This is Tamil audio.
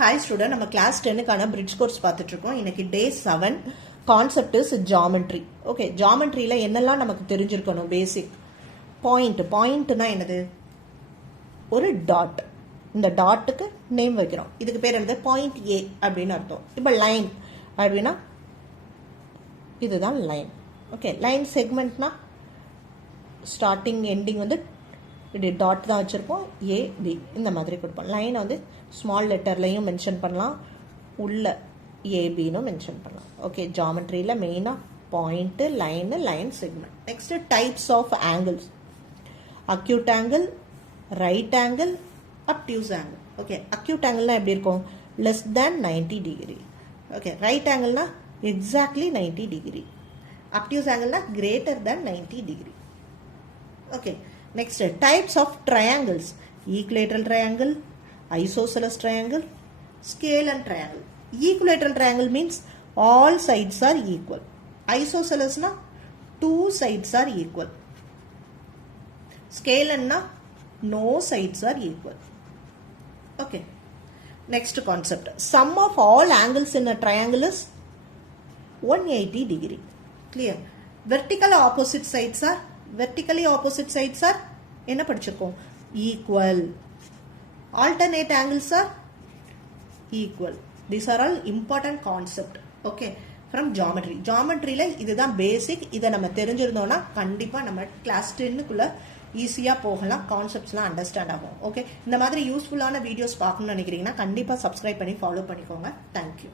Hi student, நம்ம class 10க்கான bridge course பார்த்துட்டு இருக்கோம். இன்னைக்கு day 7 concept is geometry. Okay, geometryல என்னெல்லாம் நமக்கு தெரிஞ்சிருக்கணும் basic. Pointனா என்னது? ஒரு dot. இந்த டாட்டுக்கு நேம் வைக்கிறோம். இதுக்கு பேர் என்னது? Point A அப்படின்னு அர்த்தம். இப்போ லைன் அப்படின்னா இதுதான் லைன். ஓகே, லைன் செக்மெண்ட்னா ஸ்டார்டிங் எண்டிங் வந்து இப்படி டாட் தான் வச்சுருப்போம். ஏ பி இந்த மாதிரி கொடுப்போம். லைனை வந்து ஸ்மால் லெட்டர்லையும் மென்ஷன் பண்ணலாம், உள்ள ஏபின்னு மென்ஷன் பண்ணலாம். ஓகே, ஜாமெட்ரியில் மெயினாக point, line, line segment. Next types of angles. Acute angle, right angle, obtuse angle. Okay, acute ஆங்கிள்னா எப்படி இருக்கும்? Less than 90 degree. Okay, right ஆங்கிள்னா எக்ஸாக்ட்லி 90 டிகிரி. அப்டியூஸ் ஆங்கிள்னா greater than 90 degree. Okay, next types of triangles: equilateral triangle, isosceles triangle, scale and triangle. Equilateral triangle means all sides are equal. Isosceles na two sides are equal. Scale na no sides are equal. Okay, next concept: sum of all angles in a triangle is 180 degree. Clear? Vertical opposite sides are என்ன படிச்சிருக்கோம்? equal. Alternate angles are equal. These are all important concept. Okay, from geometry. Geometryல இதுதான் பேசிக். இதை நம்ம தெரிஞ்சிருந்தோம்னா கண்டிப்பா நம்ம கிளாஸ் 10க்குள்ள ஈஸியா போகலாம், கான்செப்ட்ஸ்லாம் அண்டர்ஸ்டாண்ட் ஆகும். ஓகே, இந்த மாதிரி யூஸ்ஃபுல்லான வீடியோஸ் பார்க்கணும்னு நினைக்கிறீங்கன்னா கண்டிப்பா சப்ஸ்கிரைப் பண்ணி ஃபாலோ பண்ணிக்கோங்க. தேங்க்யூ.